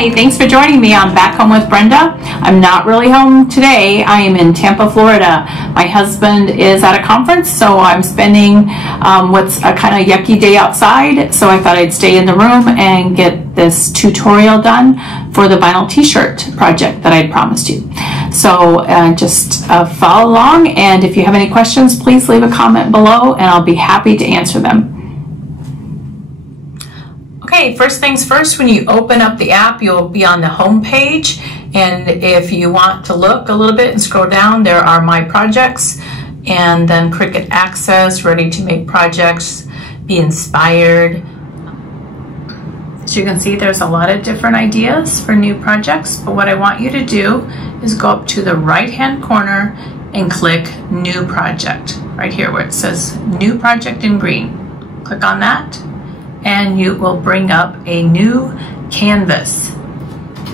Hi, thanks for joining me on Back Home with Brenda. I'm not really home today. I am in Tampa, Florida. My husband is at a conference, so I'm spending what's a kind of yucky day outside. So I thought I'd stay in the room and get this tutorial done for the vinyl t-shirt project that I'd promised you. So just follow along, and if you have any questions, please leave a comment below and I'll be happy to answer them. Okay, first things first, when you open up the app, you'll be on the home page, and if you want to look a little bit and scroll down, there are my projects, and then Cricut Access, ready to make projects, be inspired. So you can see there's a lot of different ideas for new projects, but what I want you to do is go up to the right hand corner and click New Project, right here where it says New Project in green. Click on that, and you will bring up a new canvas.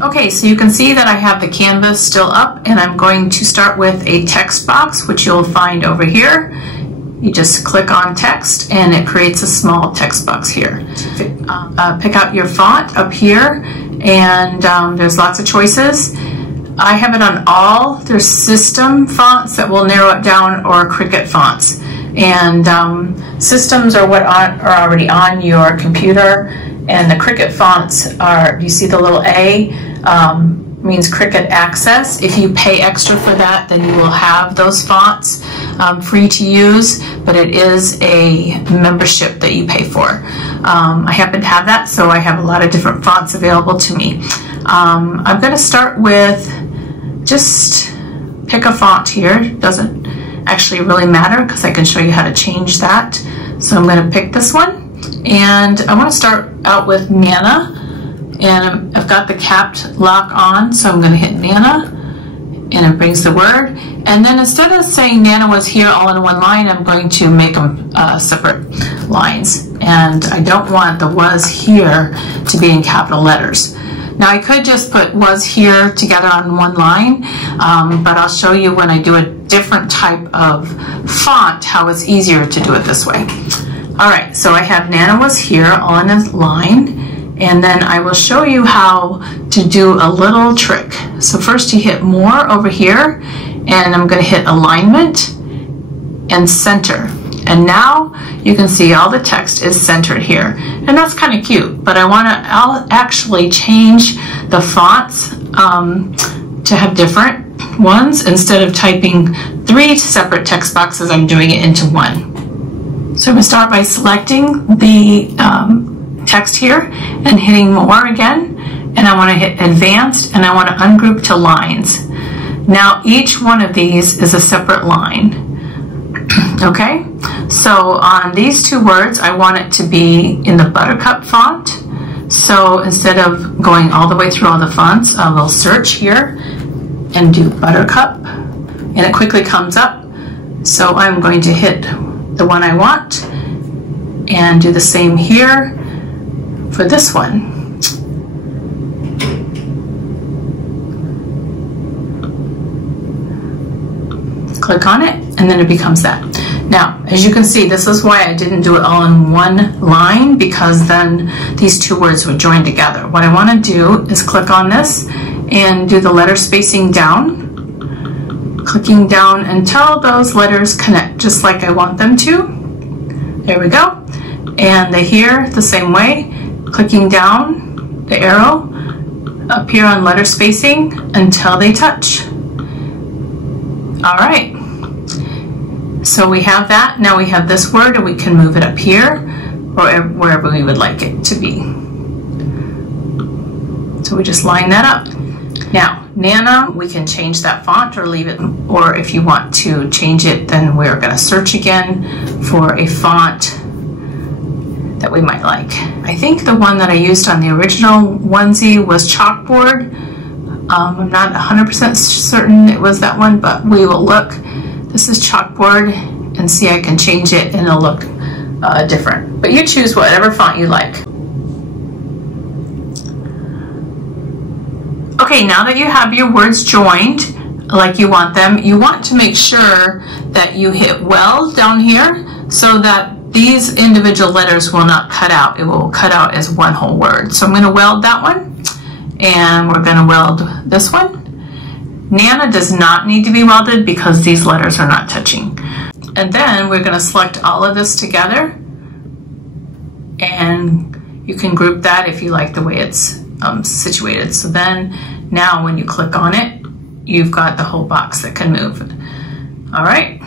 Okay, so you can see that I have the canvas still up, and I'm going to start with a text box, which you'll find over here. You just click on text and it creates a small text box here. Pick out your font up here, and there's lots of choices. I have it on all. There's system fonts that will narrow it down, or Cricut fonts. And systems are what are already on your computer, and the Cricut fonts are, you see the little A, means Cricut Access. If you pay extra for that, then you will have those fonts free to use, but it is a membership that you pay for. I happen to have that, so I have a lot of different fonts available to me. I'm going to start with, just pick a font here. It doesn't actually really matter because I can show you how to change that. So I'm going to pick this one, and I want to start out with Nana, and I've got the capped lock on, so I'm going to hit Nana, and it brings the word. And then instead of saying Nana was here all in one line, I'm going to make them separate lines, and I don't want the was here to be in capital letters. Now I could just put was here together on one line, but I'll show you when I do a different type of font how it's easier to do it this way. Alright, so I have Nana was here on a line, and then I will show you how to do a little trick. So first you hit more over here, and I'm going to hit alignment and center. And now you can see all the text is centered here, and that's kind of cute, but I want to actually change the fonts to have different ones. Instead of typing 3 separate text boxes, I'm doing it into one. So I'm going to start by selecting the text here and hitting more again, and I want to hit advanced, and I want to ungroup to lines. Now each one of these is a separate line. Okay, so on these two words, I want it to be in the Buttercup font. So instead of going all the way through all the fonts, I will search here and do Buttercup, and it quickly comes up. So I'm going to hit the one I want and do the same here for this one. Click on it, and then it becomes that. Now, as you can see, this is why I didn't do it all in one line, because then these two words would join together. What I want to do is click on this and do the letter spacing down, clicking down until those letters connect just like I want them to. There we go. And the here the same way, clicking down the arrow up here on letter spacing until they touch. All right, so we have that. Now we have this word, and we can move it up here or wherever we would like it to be. So we just line that up. Now, Nana, we can change that font or leave it, or if you want to change it, then we're going to search again for a font that we might like. I think the one that I used on the original onesie was Chalkboard. I'm not 100% certain it was that one, but we will look. This is Chalkboard, and see, I can change it and it'll look different. But you choose whatever font you like. Okay, now that you have your words joined like you want them, you want to make sure that you hit weld down here so that these individual letters will not cut out. It will cut out as one whole word. So I'm going to weld that one. and we're going to weld this one. Nana does not need to be welded because these letters are not touching. And then we're going to select all of this together, and you can group that if you like the way it's situated. So then now when you click on it, you've got the whole box that can move. All right.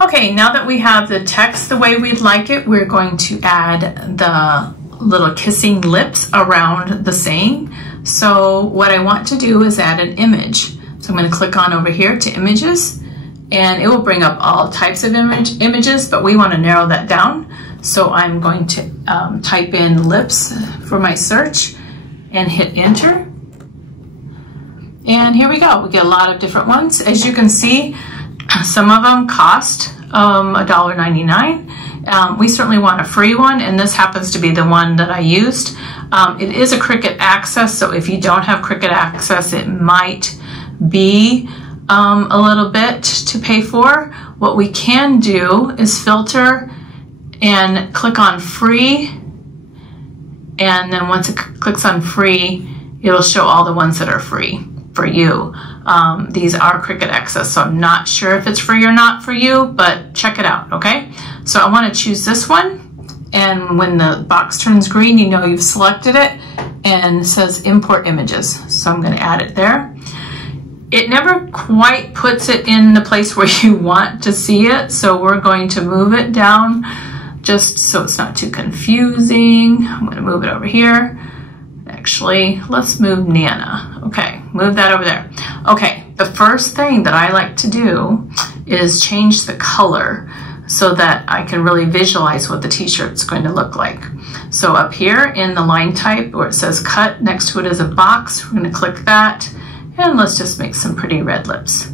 Okay, now that we have the text the way we'd like it, we're going to add the little kissing lips around the saying. So what I want to do is add an image. So I'm going to click on over here to images, and it will bring up all types of images, but we want to narrow that down. So I'm going to type in lips for my search and hit enter. And here we go. We get a lot of different ones. As you can see, some of them cost $1.99. We certainly want a free one, and this happens to be the one that I used. It is a Cricut Access, so if you don't have Cricut Access, it might be a little bit to pay for. What we can do is filter and click on free, and then once it clicks on free, it'll show all the ones that are free for you. These are Cricut Access, so I'm not sure if it's free or not for you, but check it out, okay? So I want to choose this one, and when the box turns green, you know you've selected it, and it says import images. So I'm going to add it there. It never quite puts it in the place where you want to see it, so we're going to move it down just so it's not too confusing. I'm going to move it over here. Actually, let's move Nana. Okay, move that over there. Okay, the first thing that I like to do is change the color so that I can really visualize what the t-shirt's going to look like. So up here in the line type where it says cut, next to it is a box. We're going to click that, and let's just make some pretty red lips.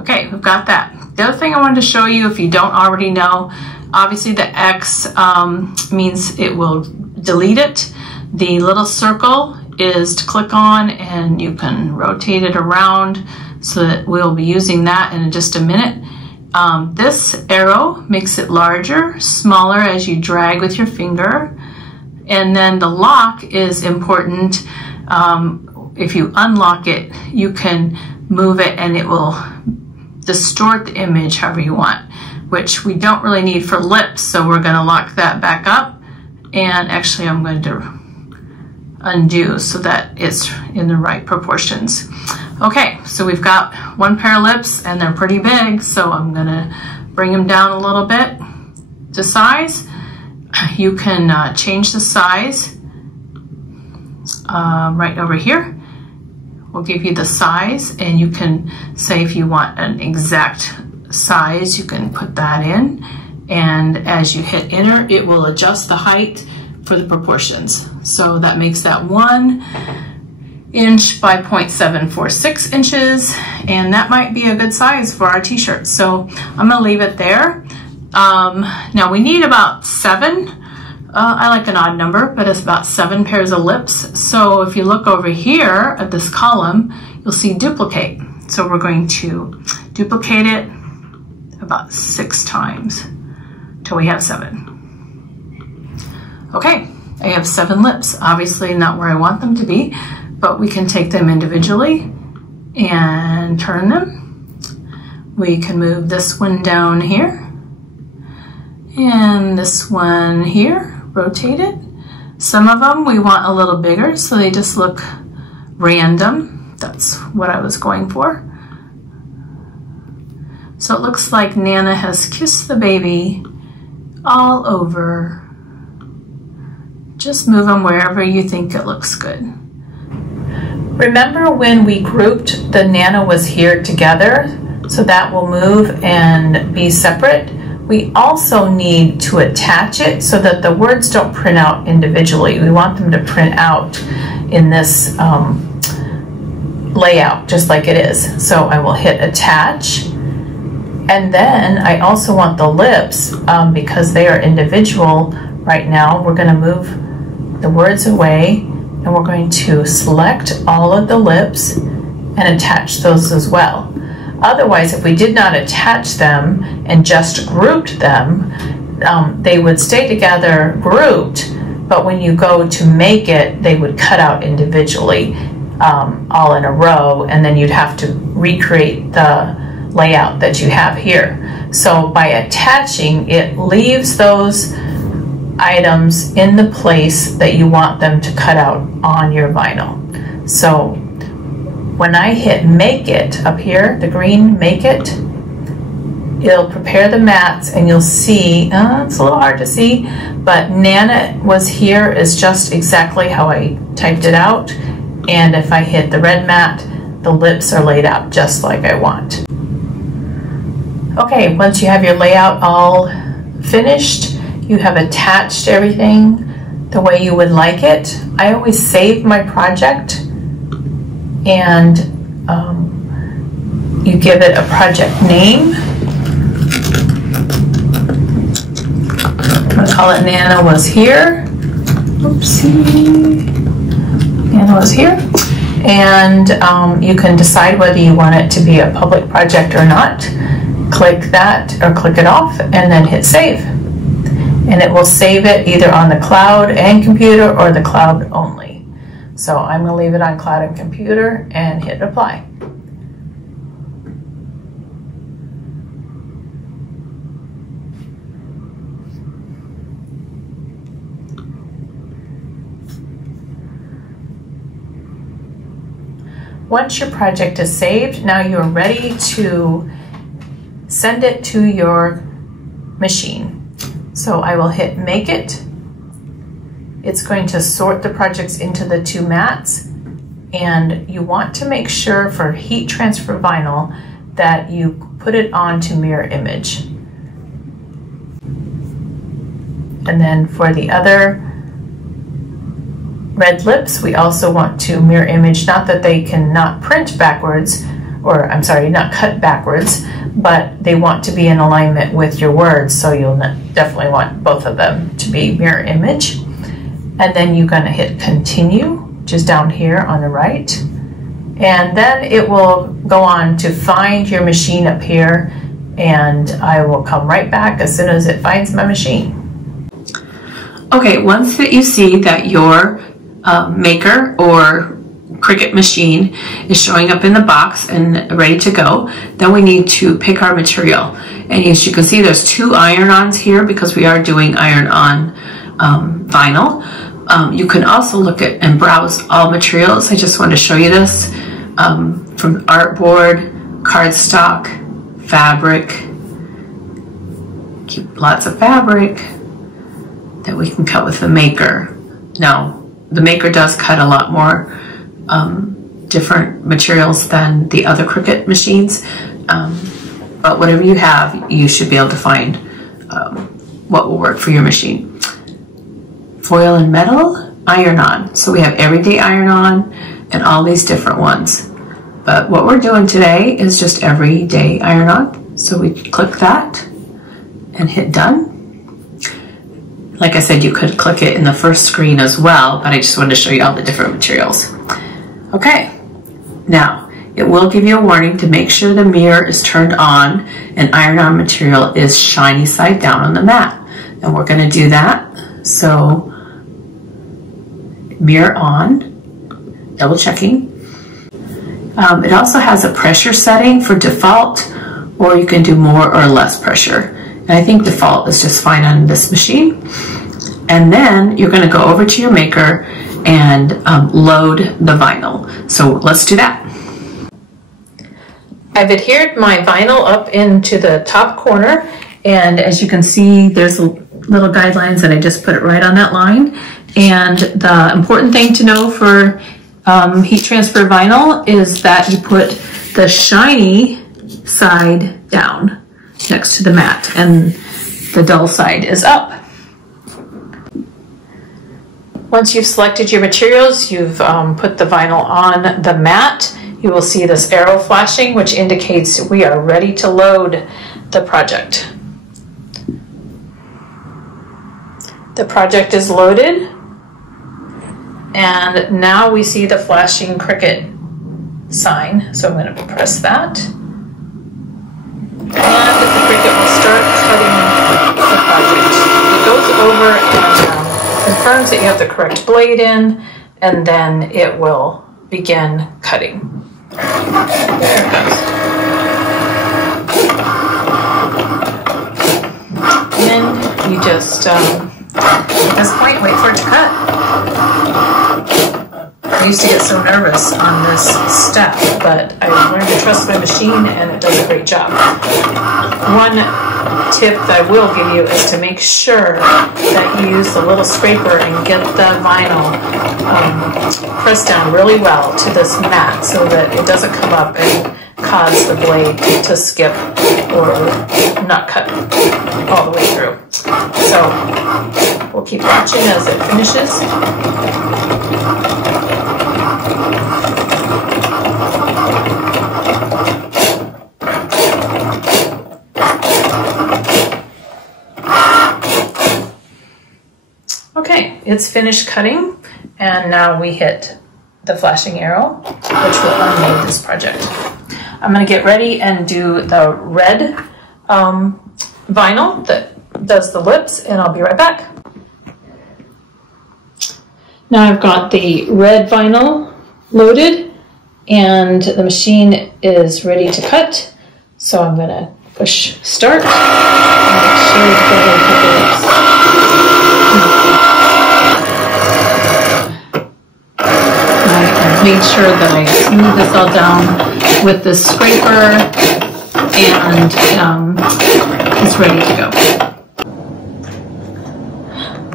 Okay, we've got that. The other thing I wanted to show you, if you don't already know, obviously the X means it will delete it. The little circle is to click on, and you can rotate it around, so that we'll be using that in just a minute. This arrow makes it larger, smaller as you drag with your finger. And then the lock is important. If you unlock it, you can move it and it will distort the image however you want, which we don't really need for lips, so we're going to lock that back up. And actually I'm going to undo so that it's in the right proportions. Okay, so we've got one pair of lips, and they're pretty big, so I'm going to bring them down a little bit to size. You can change the size right over here. We'll give you the size, and you can say if you want an exact size, you can put that in, and as you hit enter, it will adjust the height for the proportions. So that makes that 1 inch by 0.746 inches, and that might be a good size for our t-shirt. So I'm gonna leave it there. Now we need about 7. I like an odd number, but it's about 7 pairs of lips. So if you look over here at this column, you'll see duplicate. So we're going to duplicate it about 6 times till we have 7. Okay, I have 7 lips. Obviously not where I want them to be, but we can take them individually and turn them. We can move this one down here and this one here, rotate it. Some of them we want a little bigger, so they just look random. That's what I was going for. So it looks like Nana has kissed the baby all over. Just move them wherever you think it looks good. Remember when we grouped the Nana was here together, so that will move and be separate? We also need to attach it so that the words don't print out individually. We want them to print out in this layout, just like it is. So I will hit attach. And then I also want the lips, because they are individual right now, we're going to move the words away, and we're going to select all of the lips and attach those as well. Otherwise, if we did not attach them and just grouped them, they would stay together grouped, but when you go to make it, they would cut out individually, all in a row, and then you'd have to recreate the layout that you have here. So by attaching, it leaves those items in the place that you want them to cut out on your vinyl. So when I hit make it up here, the green make it, it'll prepare the mats, and you'll see, it's a little hard to see, but Nana was here is just exactly how I typed it out. And if I hit the red mat, the lips are laid out just like I want. Okay, once you have your layout all finished, you have attached everything the way you would like it. I always save my project, and you give it a project name. I'm going to call it Nana Was Here. Oopsie. Nana Was Here. And you can decide whether you want it to be a public project or not. Click that or click it off, and then hit save. And it will save it either on the cloud and computer or the cloud only. So I'm going to leave it on cloud and computer and hit apply. Once your project is saved, now you're ready to send it to your machine. So I will hit make it. It's going to sort the projects into the two mats, and you want to make sure for heat transfer vinyl that you put it onto mirror image. And then for the other red lips, we also want to mirror image, not that they cannot print backwards, or I'm sorry, not cut backwards, but they want to be in alignment with your words, so you'll definitely want both of them to be mirror image. And then you're going to hit continue, which is down here on the right, and then it will go on to find your machine up here, and I will come right back as soon as it finds my machine. Okay, once that you see that your maker or Cricut machine is showing up in the box and ready to go, then we need to pick our material. And as you can see, there's two iron-ons here because we are doing iron-on vinyl. You can also look at and browse all materials. I just wanted to show you this from artboard, cardstock, fabric, lots of fabric that we can cut with the maker. Now, the maker does cut a lot more different materials than the other Cricut machines, but whatever you have, you should be able to find what will work for your machine. Foil and metal, iron-on. So we have everyday iron-on and all these different ones. But what we're doing today is just everyday iron-on. So we click that and hit done. Like I said, you could click it in the first screen as well, but I just wanted to show you all the different materials. Okay, now it will give you a warning to make sure the mirror is turned on and iron-on material is shiny side down on the mat. And we're going to do that. So mirror on, double checking. It also has a pressure setting for default, or you can do more or less pressure. And I think default is just fine on this machine. And then you're going to go over to your maker and load the vinyl. So let's do that. I've adhered my vinyl up into the top corner, and as you can see, there's little guidelines, and I just put it right on that line. And the important thing to know for heat transfer vinyl is that you put the shiny side down next to the mat, and the dull side is up. Once you've selected your materials, you've put the vinyl on the mat, you will see this arrow flashing, which indicates we are ready to load the project. The project is loaded, and now we see the flashing Cricut sign. So I'm going to press that, and the Cricut will start cutting the project. It goes over and confirms that you have the correct blade in, and then it will begin cutting. There it goes. And you just, at this point, wait for it to cut. I used to get so nervous on this step, but I learned to trust my machine, and it does a great job. One tip that I will give you is to make sure that you use the little scraper and get the vinyl pressed down really well to this mat so that it doesn't come up and cause the blade to skip or not cut all the way through. So we'll keep watching as it finishes. Okay, it's finished cutting, and now we hit the flashing arrow, which will unmade this project. I'm going to get ready and do the red vinyl that does the lips, and I'll be right back. Now I've got the red vinyl loaded, and the machine is ready to cut, so I'm going to push start and make sure to go ahead and cut the lips. I made sure that I smooth this all down with the scraper, and it's ready to go.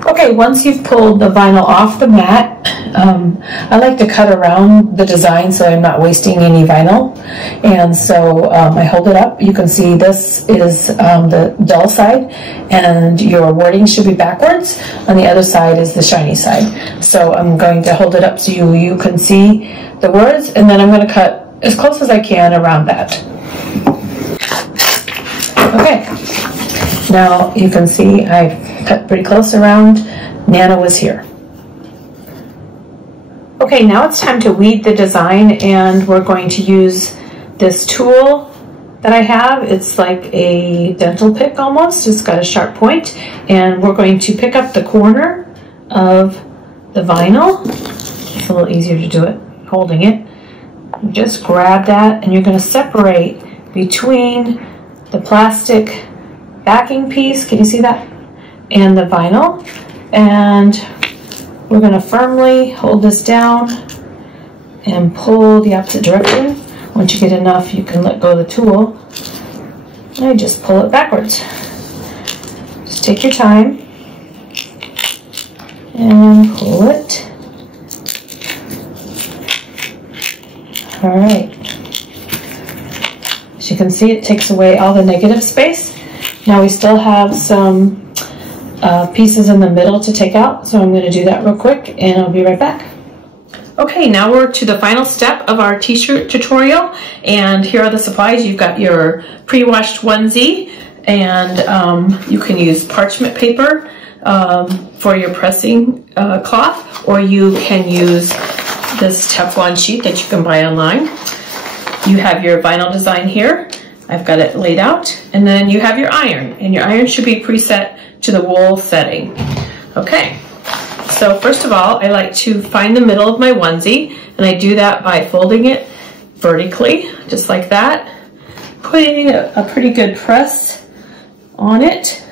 Okay, once you've pulled the vinyl off the mat, I like to cut around the design so I'm not wasting any vinyl. And so I hold it up. You can see this is the dull side, and your wording should be backwards. On the other side is the shiny side. So I'm going to hold it up so you can see the words, and then I'm going to cut as close as I can around that. Okay, now you can see I've cut pretty close around. Nana was here. Okay, now it's time to weed the design, and we're going to use this tool that I have. It's like a dental pick almost. It's got a sharp point, and we're going to pick up the corner of the vinyl. It's a little easier to do it holding it. You just grab that, and you're going to separate between the plastic backing piece, can you see that, and the vinyl. And we're going to firmly hold this down and pull the opposite direction. Once you get enough, you can let go of the tool and just pull it backwards. Just take your time and pull it. All right. As you can see, it takes away all the negative space. Now we still have some pieces in the middle to take out, so I'm going to do that real quick, and I'll be right back. Okay, now we're to the final step of our T-shirt tutorial, and here are the supplies. You've got your pre-washed onesie, and you can use parchment paper for your pressing cloth, or you can use this Teflon sheet that you can buy online. You have your vinyl design here. I've got it laid out, and then you have your iron, and your iron should be preset to the wool setting. Okay, so first of all, I like to find the middle of my onesie, and I do that by folding it vertically, just like that, putting a pretty good press on it.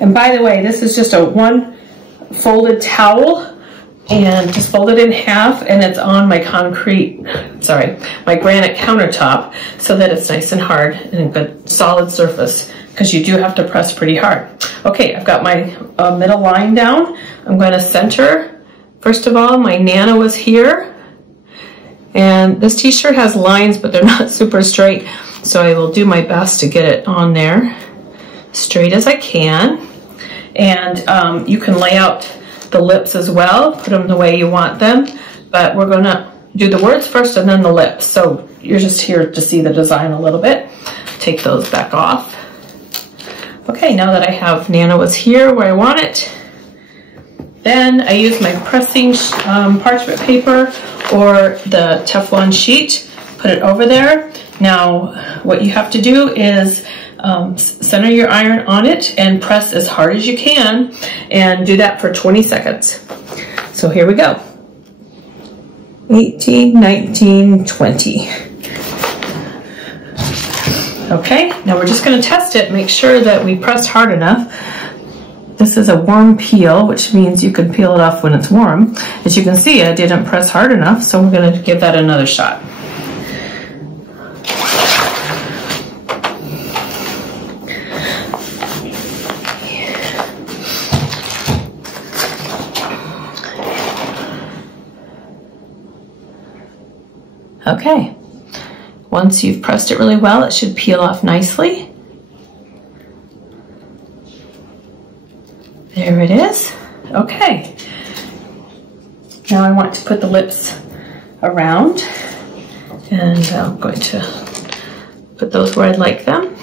And by the way, this is just a one folded towel, and just fold it in half, and it's on my my granite countertop, so that it's nice and hard and a good solid surface, because you do have to press pretty hard. Okay, I've got my middle line down. I'm going to center. First of all, my Nana was here, and this t-shirt has lines, but they're not super straight, so I will do my best to get it on there straight as I can. And you can lay out the lips as well, put them the way you want them, but we're going to do the words first and then the lips, so you're just here to see the design a little bit. Take those back off. Okay, now that I have Nana was here where I want it, then I use my pressing parchment paper or the Teflon sheet, put it over there. Now what you have to do is center your iron on it and press as hard as you can, and do that for 20 seconds. So here we go. 18, 19, 20. Okay, now we're just going to test it, make sure that we pressed hard enough. This is a warm peel, which means you can peel it off when it's warm. As you can see, I didn't press hard enough, so we're going to give that another shot. Okay, once you've pressed it really well, it should peel off nicely. There it is. Okay, now I want to put the lips around, and I'm going to put those where I'd like them.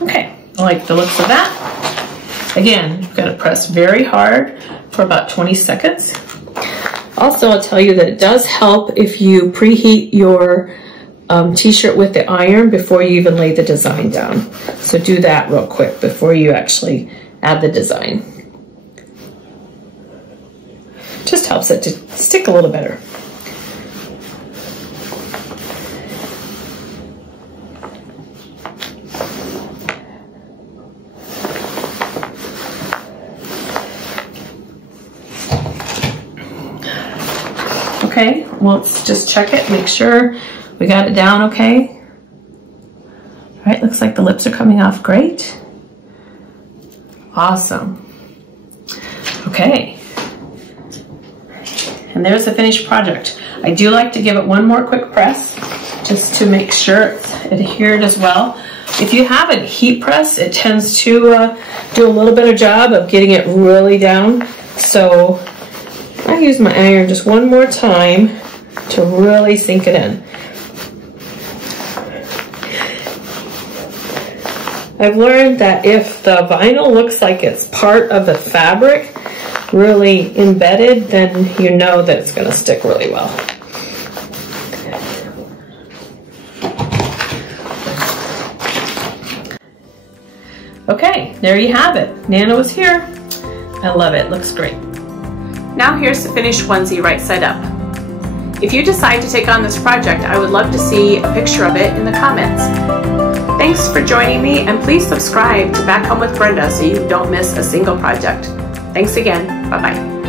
Okay, I like the looks of that. Again, you've got to press very hard for about 20 seconds. Also, I'll tell you that it does help if you preheat your t-shirt with the iron before you even lay the design down. So do that real quick before you actually add the design. Just helps it to stick a little better. Okay, well, let's just check it, make sure we got it down okay. All right, looks like the lips are coming off great. Awesome. Okay. And there's the finished project. I do like to give it one more quick press just to make sure it's adhered as well. If you have a heat press, it tends to do a little better job of getting it really down. So I use my iron just one more time to really sink it in. I've learned that if the vinyl looks like it's part of the fabric, really embedded, then you know that it's going to stick really well. Okay, there you have it. Nano is here. I love it. Looks great. Now here's the finished onesie right side up. If you decide to take on this project, I would love to see a picture of it in the comments. Thanks for joining me, and please subscribe to Back Home with Brenda so you don't miss a single project. Thanks again. Bye-bye.